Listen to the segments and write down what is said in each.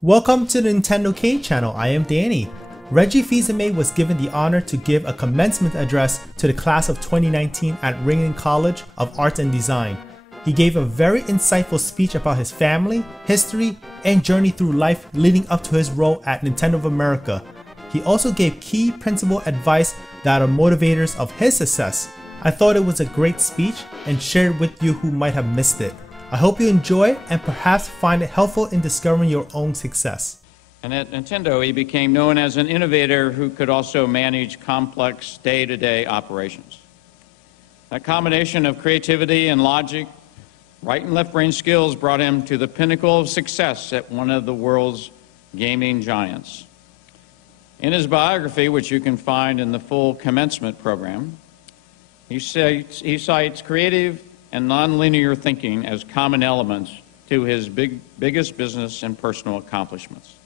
Welcome to the Nintendo K channel. I am Danny. Reggie Fils-Aime was given the honor to give a commencement address to the class of 2019 at Ringling College of Arts and Design. He gave a very insightful speech about his family, history, and journey through life leading up to his role at Nintendo of America. He also gave key principle advice that are motivators of his success. I thought it was a great speech and shared with you who might have missed it. I hope you enjoy it and perhaps find it helpful in discovering your own success. And at Nintendo, he became known as an innovator who could also manage complex day-to-day operations. That combination of creativity and logic, right and left brain skills brought him to the pinnacle of success at one of the world's gaming giants. In his biography, which you can find in the full commencement program, he cites creative and nonlinear thinking as common elements to his biggest business and personal accomplishments.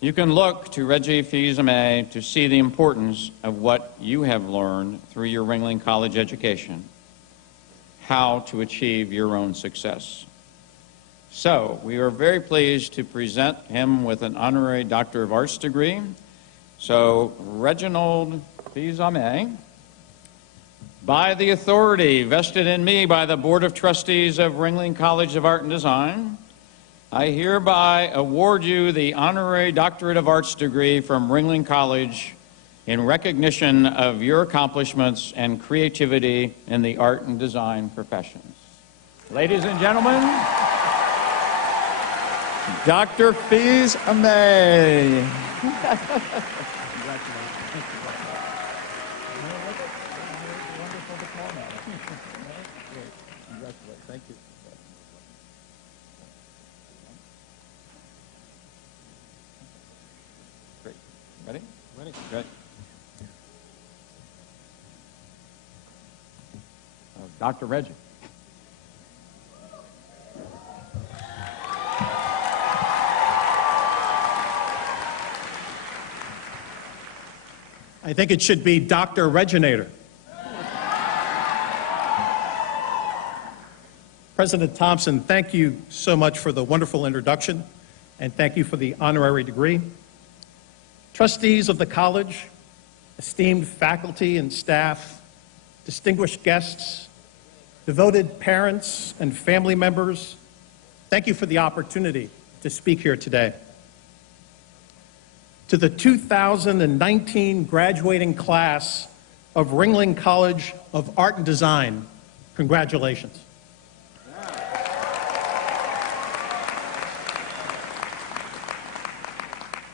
You can look to Reggie Fils-Aime to see the importance of what you have learned through your Ringling College education, how to achieve your own success. So, we are very pleased to present him with an honorary Doctor of Arts degree. So, Reginald Fils-Aime, by the authority vested in me by the Board of Trustees of Ringling College of Art and Design, I hereby award you the Honorary Doctorate of Arts degree from Ringling College in recognition of your accomplishments and creativity in the art and design professions. Ladies and gentlemen, Dr. Fils-Aime. Thank you. Great. Ready? Ready. Good. Dr. Reggie. I think it should be Doctor Regginator. President Thompson, thank you so much for the wonderful introduction, and thank you for the honorary degree. Trustees of the college, esteemed faculty and staff, distinguished guests, devoted parents and family members, thank you for the opportunity to speak here today. To the 2019 graduating class of Ringling College of Art and Design, congratulations.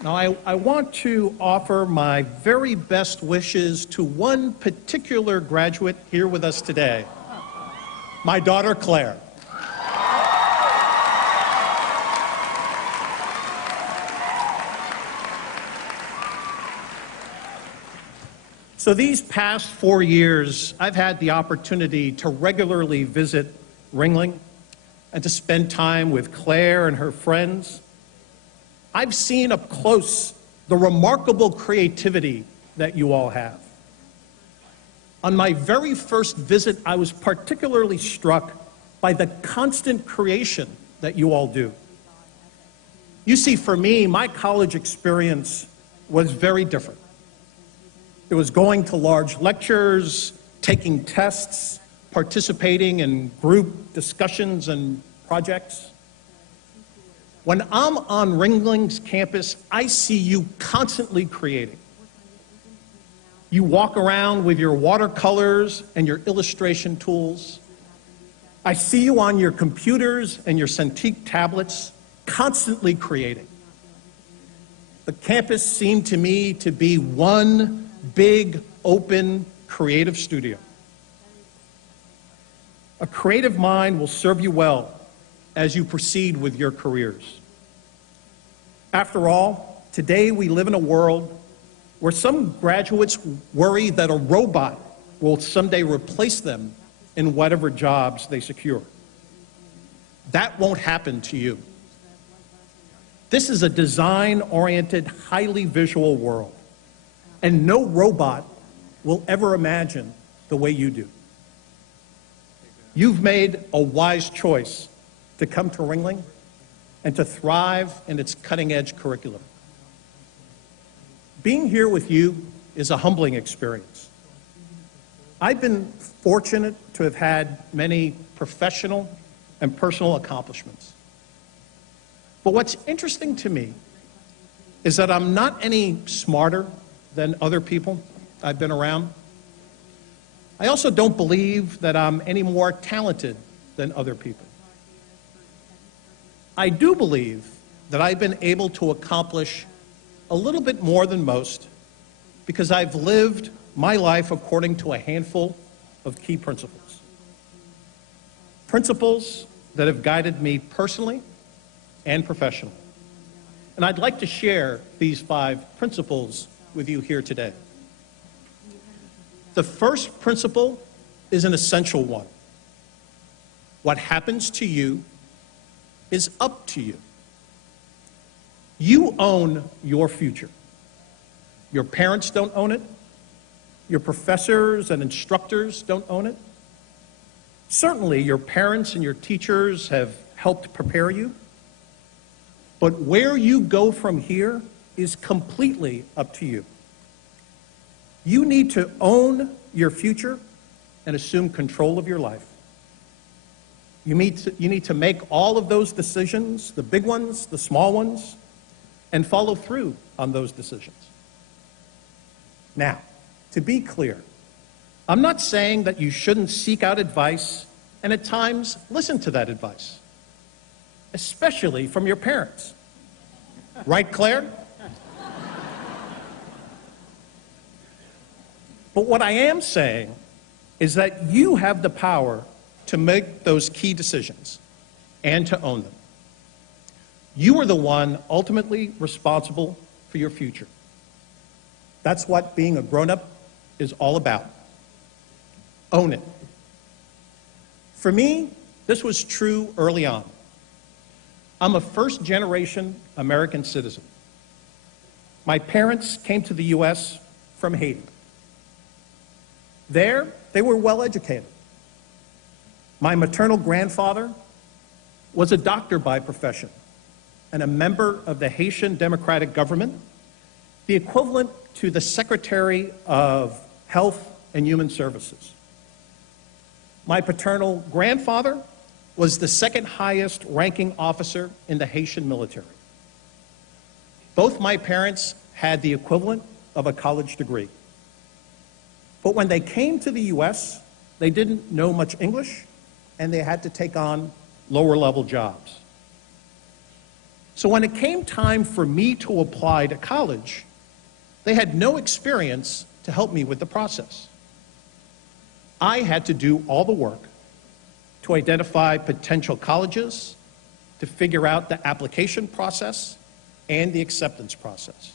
Now, I want to offer my very best wishes to one particular graduate here with us today, my daughter, Claire. So these past 4 years, I've had the opportunity to regularly visit Ringling and to spend time with Claire and her friends. I've seen up close the remarkable creativity that you all have. On my very first visit, I was particularly struck by the constant creation that you all do. You see, for me, my college experience was very different. It was going to large lectures, taking tests, participating in group discussions and projects. When I'm on Ringling's campus, I see you constantly creating. You walk around with your watercolors and your illustration tools. I see you on your computers and your Cintiq tablets, constantly creating. The campus seemed to me to be one big, open, creative studio. A creative mind will serve you well as you proceed with your careers. After all, today we live in a world where some graduates worry that a robot will someday replace them in whatever jobs they secure. That won't happen to you. This is a design-oriented, highly visual world, and no robot will ever imagine the way you do. You've made a wise choice to come to Ringling and to thrive in its cutting-edge curriculum. Being here with you is a humbling experience. I've been fortunate to have had many professional and personal accomplishments. But what's interesting to me is that I'm not any smarter than other people I've been around. I also don't believe that I'm any more talented than other people. I do believe that I've been able to accomplish a little bit more than most because I've lived my life according to a handful of key principles. Principles that have guided me personally and professionally. And I'd like to share these 5 principles with you here today. The first principle is an essential one. What happens to you is up to you. You own your future. Your parents don't own it. Your professors and instructors don't own it. Certainly, your parents and your teachers have helped prepare you. But where you go from here is completely up to you. You need to own your future and assume control of your life. You need to make all of those decisions, the big ones, the small ones, and follow through on those decisions. Now, to be clear, I'm not saying that you shouldn't seek out advice and at times listen to that advice, especially from your parents. Right, Claire? But what I am saying is that you have the power to make those key decisions and to own them. You are the one ultimately responsible for your future. That's what being a grown-up is all about. Own it. For me, this was true early on. I'm a first-generation American citizen. My parents came to the U.S. from Haiti. There, they were well-educated. My maternal grandfather was a doctor by profession and a member of the Haitian Democratic government, the equivalent to the Secretary of Health and Human Services. My paternal grandfather was the second highest ranking officer in the Haitian military. Both my parents had the equivalent of a college degree. But when they came to the U.S., they didn't know much English, and they had to take on lower-level jobs. So when it came time for me to apply to college, they had no experience to help me with the process. I had to do all the work to identify potential colleges, to figure out the application process and the acceptance process.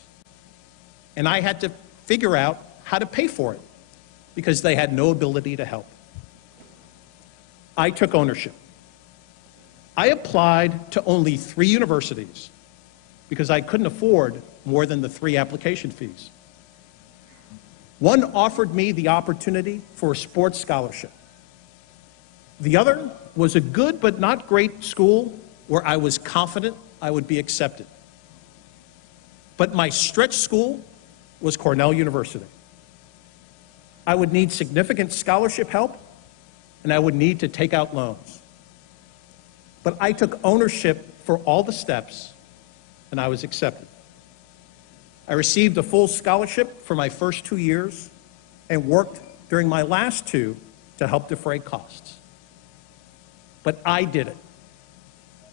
And I had to figure out how to pay for it because they had no ability to help. I took ownership. I applied to only 3 universities because I couldn't afford more than the 3 application fees. One offered me the opportunity for a sports scholarship. The other was a good but not great school where I was confident I would be accepted. But my stretch school was Cornell University. I would need significant scholarship help, and I would need to take out loans. But I took ownership for all the steps, and I was accepted. I received a full scholarship for my first 2 years and worked during my last 2 to help defray costs. But I did it.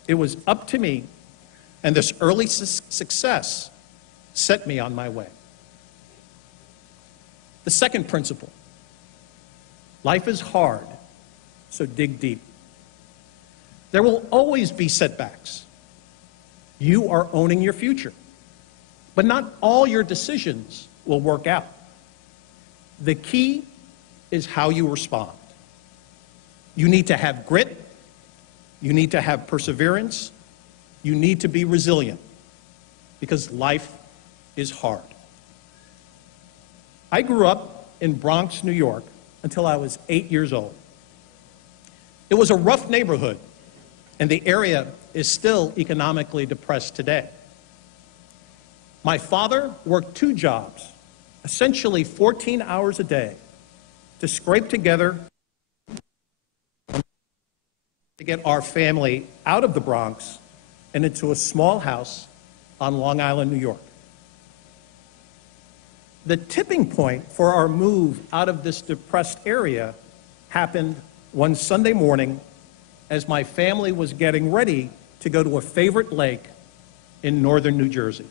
It was up to me, and this early success set me on my way. The second principle, life is hard, so dig deep. There will always be setbacks. You are owning your future, but not all your decisions will work out. The key is how you respond. You need to have grit. You need to have perseverance. You need to be resilient because life is hard. I grew up in Bronx, New York, until I was 8 years old. It was a rough neighborhood, and the area is still economically depressed today. My father worked 2 jobs, essentially 14 hours a day, to scrape together to get our family out of the Bronx and into a small house on Long Island, New York. The tipping point for our move out of this depressed area happened one Sunday morning as my family was getting ready to go to a favorite lake in northern New Jersey.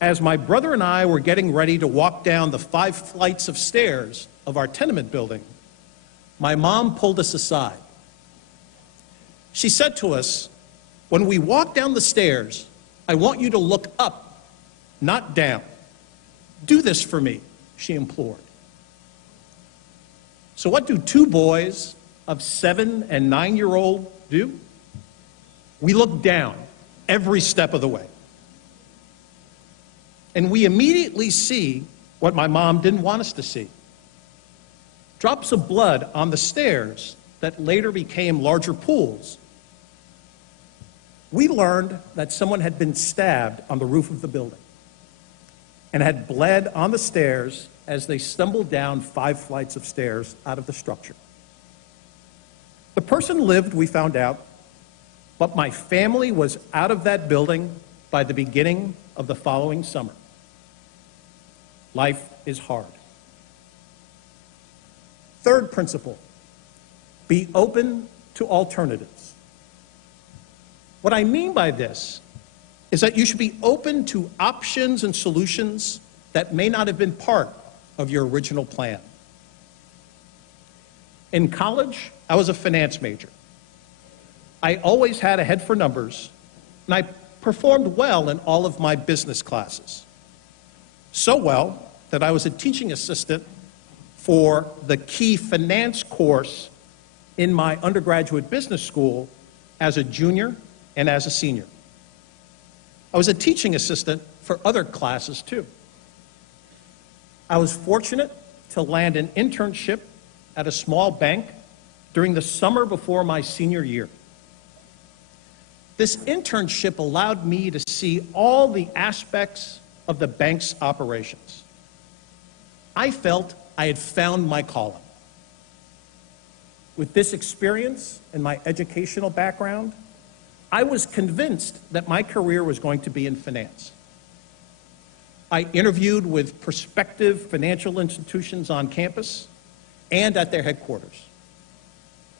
As my brother and I were getting ready to walk down the 5 flights of stairs of our tenement building, my mom pulled us aside. She said to us, "When we walk down the stairs, I want you to look up, not down. Do this for me," she implored. So what do 2 boys of 7 and 9-year-old do? We look down every step of the way. And we immediately see what my mom didn't want us to see. Drops of blood on the stairs that later became larger pools. We learned that someone had been stabbed on the roof of the building and had bled on the stairs as they stumbled down 5 flights of stairs out of the structure. The person lived, we found out, but my family was out of that building by the beginning of the following summer. Life is hard. Third principle, be open to alternatives. What I mean by this is that you should be open to options and solutions that may not have been part of your original plan. In college, I was a finance major. I always had a head for numbers, and I performed well in all of my business classes. So well that I was a teaching assistant for the key finance course in my undergraduate business school as a junior and as a senior. I was a teaching assistant for other classes too. I was fortunate to land an internship at a small bank during the summer before my senior year. This internship allowed me to see all the aspects of the bank's operations. I felt I had found my calling. With this experience and my educational background, I was convinced that my career was going to be in finance. I interviewed with prospective financial institutions on campus and at their headquarters.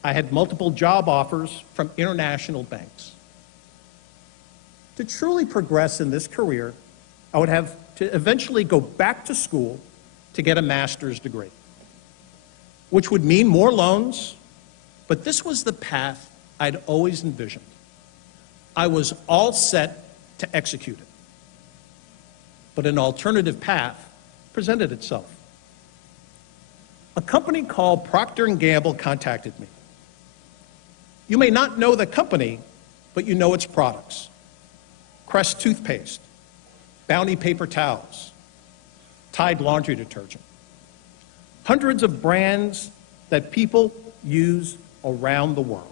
I had multiple job offers from international banks. To truly progress in this career, I would have to eventually go back to school to get a master's degree, which would mean more loans, but this was the path I'd always envisioned. I was all set to execute it. But an alternative path presented itself. A company called Procter & Gamble contacted me. You may not know the company, but you know its products. Crest toothpaste, Bounty paper towels, Tide laundry detergent. Hundreds of brands that people use around the world.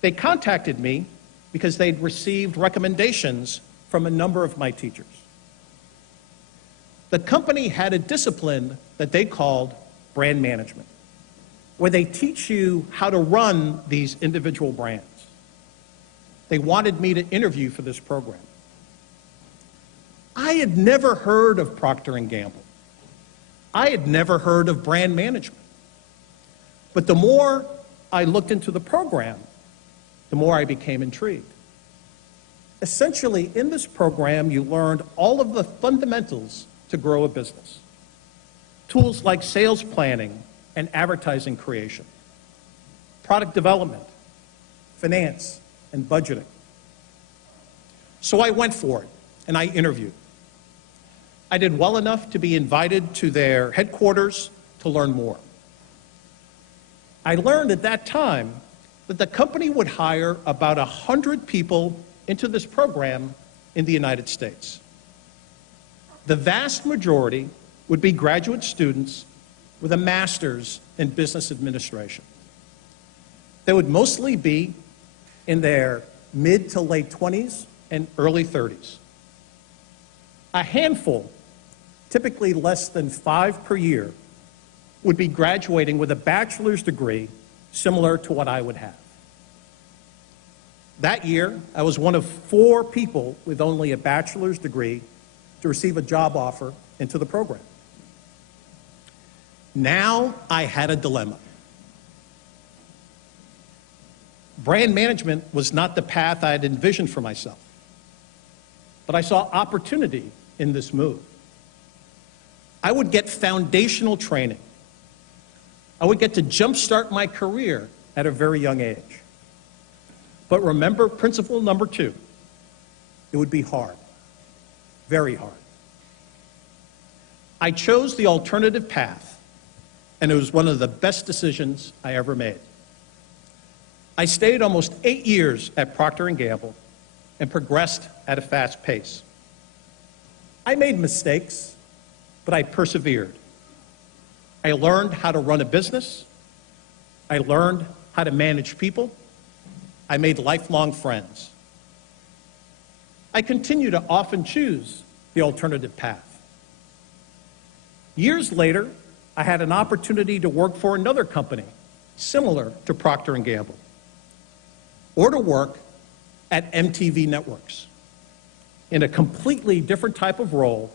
They contacted me because they'd received recommendations from a number of my teachers. The company had a discipline that they called brand management, where they teach you how to run these individual brands. They wanted me to interview for this program. I had never heard of Procter & Gamble. I had never heard of brand management. But the more I looked into the program, the more I became intrigued. Essentially, in this program, you learned all of the fundamentals to grow a business. Tools like sales planning and advertising creation, product development, finance, and budgeting. So I went for it, and I interviewed. I did well enough to be invited to their headquarters to learn more. I learned at that time that the company would hire about 100 people into this program in the United States. The vast majority would be graduate students with a master's in business administration. They would mostly be in their mid to late 20s and early 30s. A handful, typically less than 5 per year, would be graduating with a bachelor's degree similar to what I would have. That year, I was one of 4 people with only a bachelor's degree to receive a job offer into the program. Now I had a dilemma. Brand management was not the path I had envisioned for myself, but I saw opportunity in this move. I would get foundational training. I would get to jumpstart my career at a very young age. But remember principle number 2, it would be hard, very hard. I chose the alternative path, and it was one of the best decisions I ever made. I stayed almost 8 years at Procter & Gamble and progressed at a fast pace. I made mistakes, but I persevered. I learned how to run a business. I learned how to manage people. I made lifelong friends. I continue to often choose the alternative path. Years later, I had an opportunity to work for another company similar to Procter & Gamble, or to work at MTV Networks in a completely different type of role,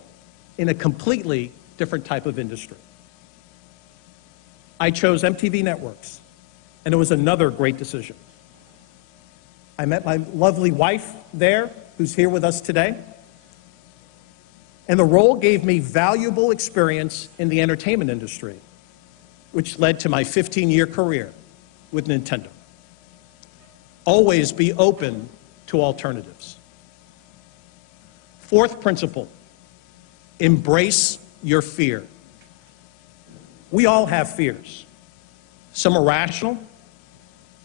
in a completely different type of industry. I chose MTV Networks, and it was another great decision. I met my lovely wife there, who's here with us today, and the role gave me valuable experience in the entertainment industry, which led to my 15-year career with Nintendo. Always be open to alternatives. 4th principle, embrace your fear. We all have fears. Some are rational,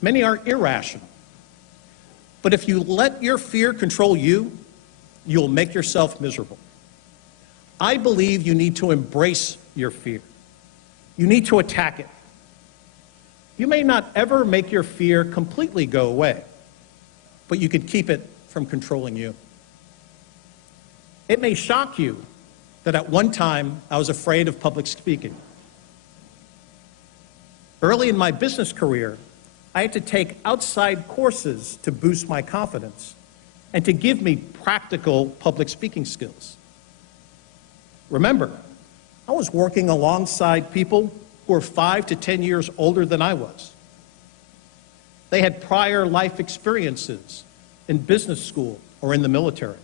many are irrational. But if you let your fear control you, you'll make yourself miserable. I believe you need to embrace your fear. You need to attack it. You may not ever make your fear completely go away, but you could keep it from controlling you. It may shock you that at one time I was afraid of public speaking. Early in my business career, I had to take outside courses to boost my confidence and to give me practical public speaking skills. Remember, I was working alongside people who were 5 to 10 years older than I was. They had prior life experiences in business school or in the military.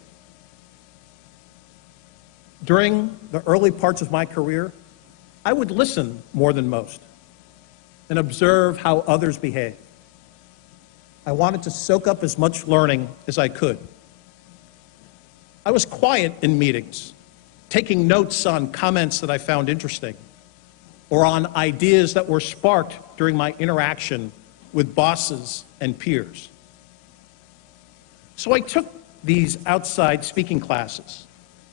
During the early parts of my career, I would listen more than most and observe how others behave. I wanted to soak up as much learning as I could. I was quiet in meetings, taking notes on comments that I found interesting, or on ideas that were sparked during my interaction with bosses and peers. So I took these outside speaking classes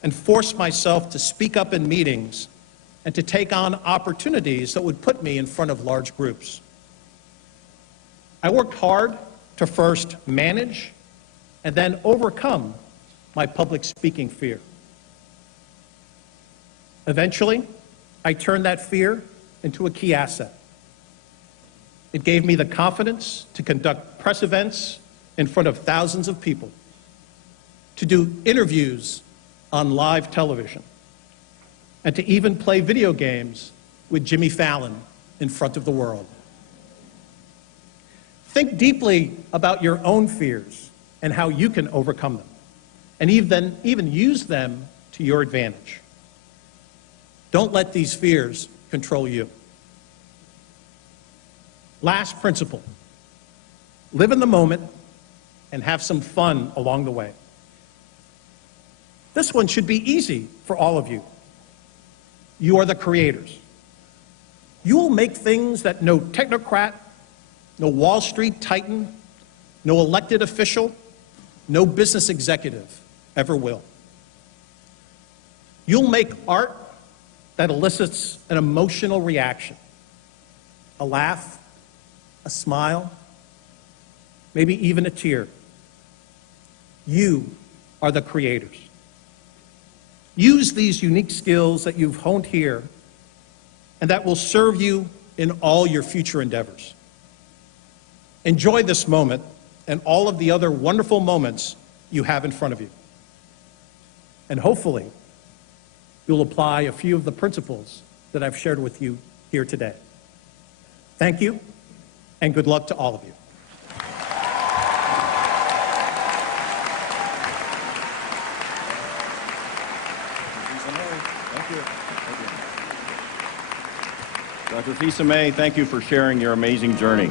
and forced myself to speak up in meetings and to take on opportunities that would put me in front of large groups. I worked hard to first manage and then overcome my public speaking fear. Eventually, I turned that fear into a key asset. It gave me the confidence to conduct press events in front of thousands of people, to do interviews on live television, and to even play video games with Jimmy Fallon in front of the world. Think deeply about your own fears and how you can overcome them, and even use them to your advantage. Don't let these fears control you. Last principle, live in the moment and have some fun along the way. This one should be easy for all of you. You are the creators. You will make things that no technocrat, no Wall Street titan, no elected official, no business executive ever will. You'll make art that elicits an emotional reaction, a laugh, a smile, maybe even a tear. You are the creators. Use these unique skills that you've honed here and that will serve you in all your future endeavors. Enjoy this moment and all of the other wonderful moments you have in front of you. And hopefully, you'll apply a few of the principles that I've shared with you here today. Thank you, and good luck to all of you. Dr. Fils-Aime, thank you for sharing your amazing journey.